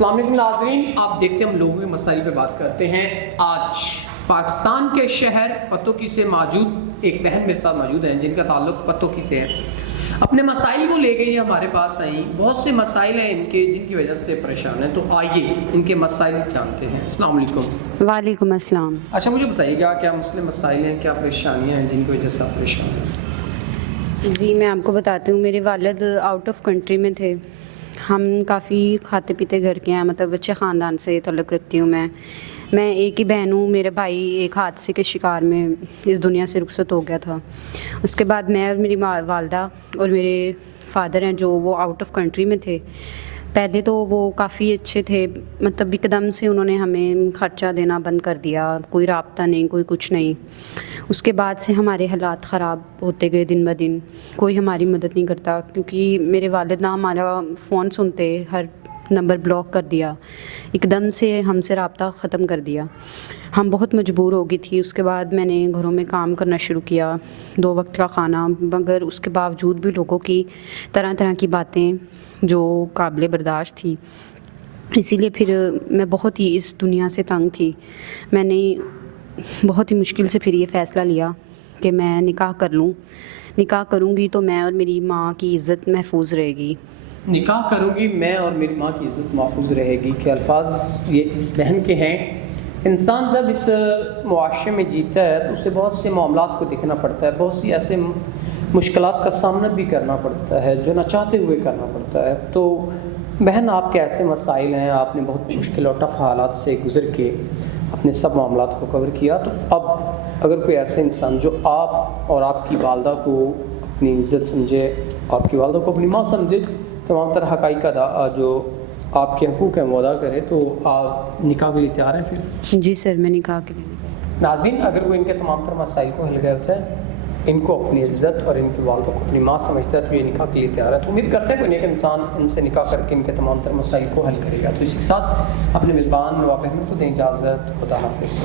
السلام علیکم ناظرین، آپ دیکھتے ہیں ہم لوگوں کے مسائل پہ بات کرتے ہیں۔ آج پاکستان کے شہر پتوکی سے موجود ایک بہن میرے ساتھ موجود ہیں جن کا تعلق پتوکی سے ہے۔ اپنے مسائل کو لے کے یہ ہمارے پاس آئیں، بہت سے مسائل ہیں ان کے جن کی وجہ سے پریشان ہیں، تو آئیے ان کے مسائل جانتے ہیں۔ السلام علیکم۔ وعلیکم السلام۔ اچھا مجھے بتائیے گا کیا مسئلے مسائل ہیں، کیا پریشانیاں ہیں جن کی وجہ سے آپ پریشان ہیں؟ جی میں آپ کو بتاتی ہوں، میرے والد آؤٹ آف کنٹری میں تھے۔ ہم کافی کھاتے پیتے گھر کے ہیں، مطلب اچھے خاندان سے تعلق رکھتی ہوں میں ایک ہی بہن ہوں۔ میرے بھائی ایک حادثے کے شکار میں اس دنیا سے رخصت ہو گیا تھا۔ اس کے بعد میں اور میری والدہ اور میرے فادر ہیں جو وہ آؤٹ آف کنٹری میں تھے۔ پہلے تو وہ کافی اچھے تھے، مطلب ایک دم سے انہوں نے ہمیں خرچہ دینا بند کر دیا، کوئی رابطہ نہیں، کوئی کچھ نہیں۔ اس کے بعد سے ہمارے حالات خراب ہوتے گئے دن بہ دن، کوئی ہماری مدد نہیں کرتا، کیونکہ میرے والد نہ ہمارا فون سنتے، ہر نمبر بلاک کر دیا، ایک دم سے ہم سے رابطہ ختم کر دیا۔ ہم بہت مجبور ہو گئی تھی۔ اس کے بعد میں نے گھروں میں کام کرنا شروع کیا، 2 وقت کا کھانا، مگر اس کے باوجود بھی لوگوں کی طرح طرح کی باتیں جو قابل برداشت تھی۔ اسی لیے پھر میں بہت ہی اس دنیا سے تنگ تھی۔ میں نے بہت ہی مشکل سے پھر یہ فیصلہ لیا کہ میں نکاح کر لوں۔ نکاح کروں گی تو میں اور میری ماں کی عزت محفوظ رہے گی۔ نکاح کروں گی میں اور میری ماں کی عزت محفوظ رہے گی کہ الفاظ یہ اس بہن کے ہیں۔ انسان جب اس معاشرے میں جیتا ہے تو اسے بہت سے معاملات کو دیکھنا پڑتا ہے، بہت سی ایسے مشکلات کا سامنا بھی کرنا پڑتا ہے جو نہ چاہتے ہوئے کرنا پڑتا ہے۔ تو بہن آپ کے ایسے مسائل ہیں، آپ نے بہت مشکل اور ٹف حالات سے گزر کے اپنے سب معاملات کو کور کیا، تو اب اگر کوئی ایسا انسان جو آپ اور آپ کی والدہ کو اپنی عزت سمجھے، آپ کی والدہ کو اپنی ماں سمجھے، تمام طرح حقائق کا جو آپ کے حقوق ہیں وہ ادا کرے، تو آپ نکاح کے لیے تیار ہیں پھر؟ جی سر، میں نکاح کے لیے۔ ناظرین، اگر کوئی ان کے تمام تر مسائل کو حل کرتا ہے، ان کو اپنی عزت اور ان کی والدہ کو اپنی ماں سمجھتا ہے، تو یہ نکاح کے لیے تیار ہے۔ تو امید کرتے ہیں کوئی نیک انسان ان سے نکاح کر کے ان کے تمام تر مسائل کو حل کرے گا۔ تو اسی کے ساتھ اپنے میزبان نواب احمد کو دیں اجازت۔ خدا حافظ۔